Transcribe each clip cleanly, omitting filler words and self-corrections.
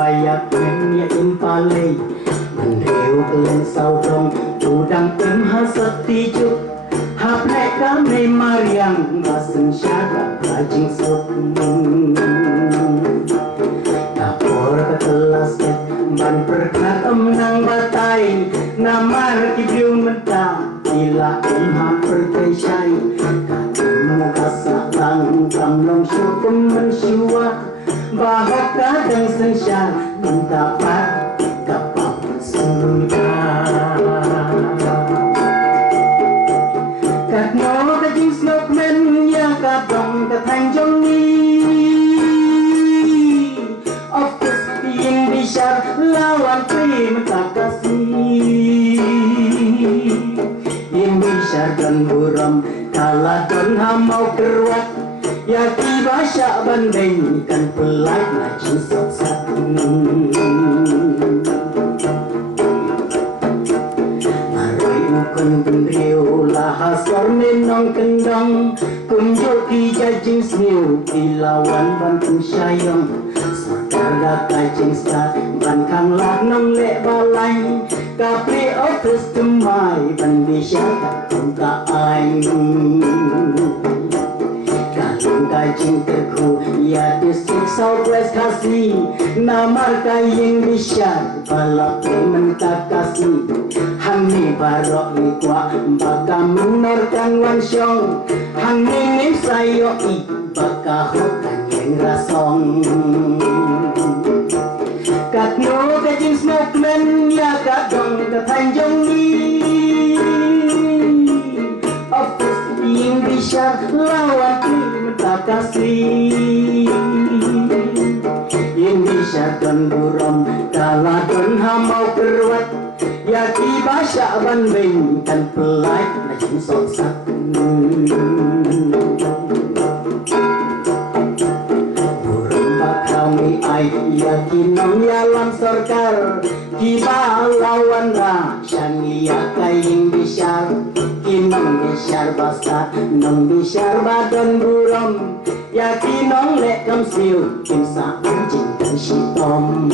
vayak menya impale mendeu kelen saudong udang im hasati juk hap neka me mariang basen syada rajing sok dapur ketelas ban perkat nang batai namar kibiu mentang bila imha perteshai kamu kasang kamlong syukum mensyua bahok kadang sensyar mendapat kapal surga katno kajing snowman ya kadang katanjong ni of this yang bisyar lawan prima kasih yang bisyar dan buram kala don hamau keruat ya tiba syak banding kan pelak na jinsok satu maroi ukun pendriu lahas kormenong kendang kunjuk ki jajing sniu dilawan bantu syayong sarga kajing stat ban kang lak nong lek balai kapri office temai ban bisyak tak ai kajing terku ya distrik Southwest kasih namar kaying bisyar balap mentah kasih hangni barok ni kwa baka menorkan wansyong hangni ni sayo i baka hokan yang rasong katno kajing smokeman ya kadong katanjong ni office yang bisyar lawan kasih ini syadon buram kala don hamau keruat ya tiba syak banding kan pelai na jinsok satu buram bakau mi ai ya kinong ya lam sorkar tiba lawan ra syang ya kaing bisyar kinong bisyar basta nong bisyar badan buram ya kinong lek kam siu kim sa anjing dan shitom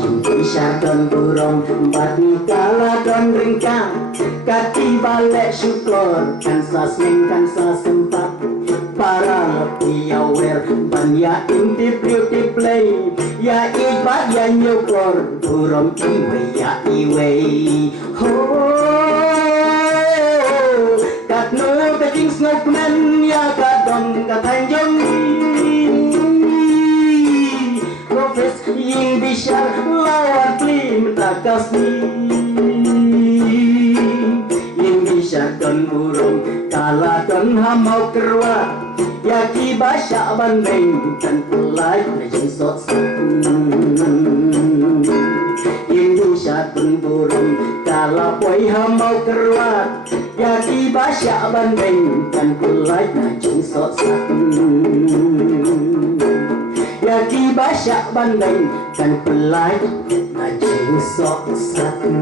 hindi siya don buram bat ni kala don ringkang kati balik syukur kan sa sling kan sa sempat para lepi awer ban ya inti beauty play ya ibat ya nyukur buram iwe ya iwe ho katno kajing snowman ya kadong katanjong profes yang bisyar lawan plim tak kasih yang bisyar don burung kala don hamau keruat ya kiba syak banding dan pelai na jinsok satu yang bisyar don burung kala poi hamau keruat ya tiba syak banding kan pelai na jinsok satu ya tiba syak banding kan pelai na jinsok satu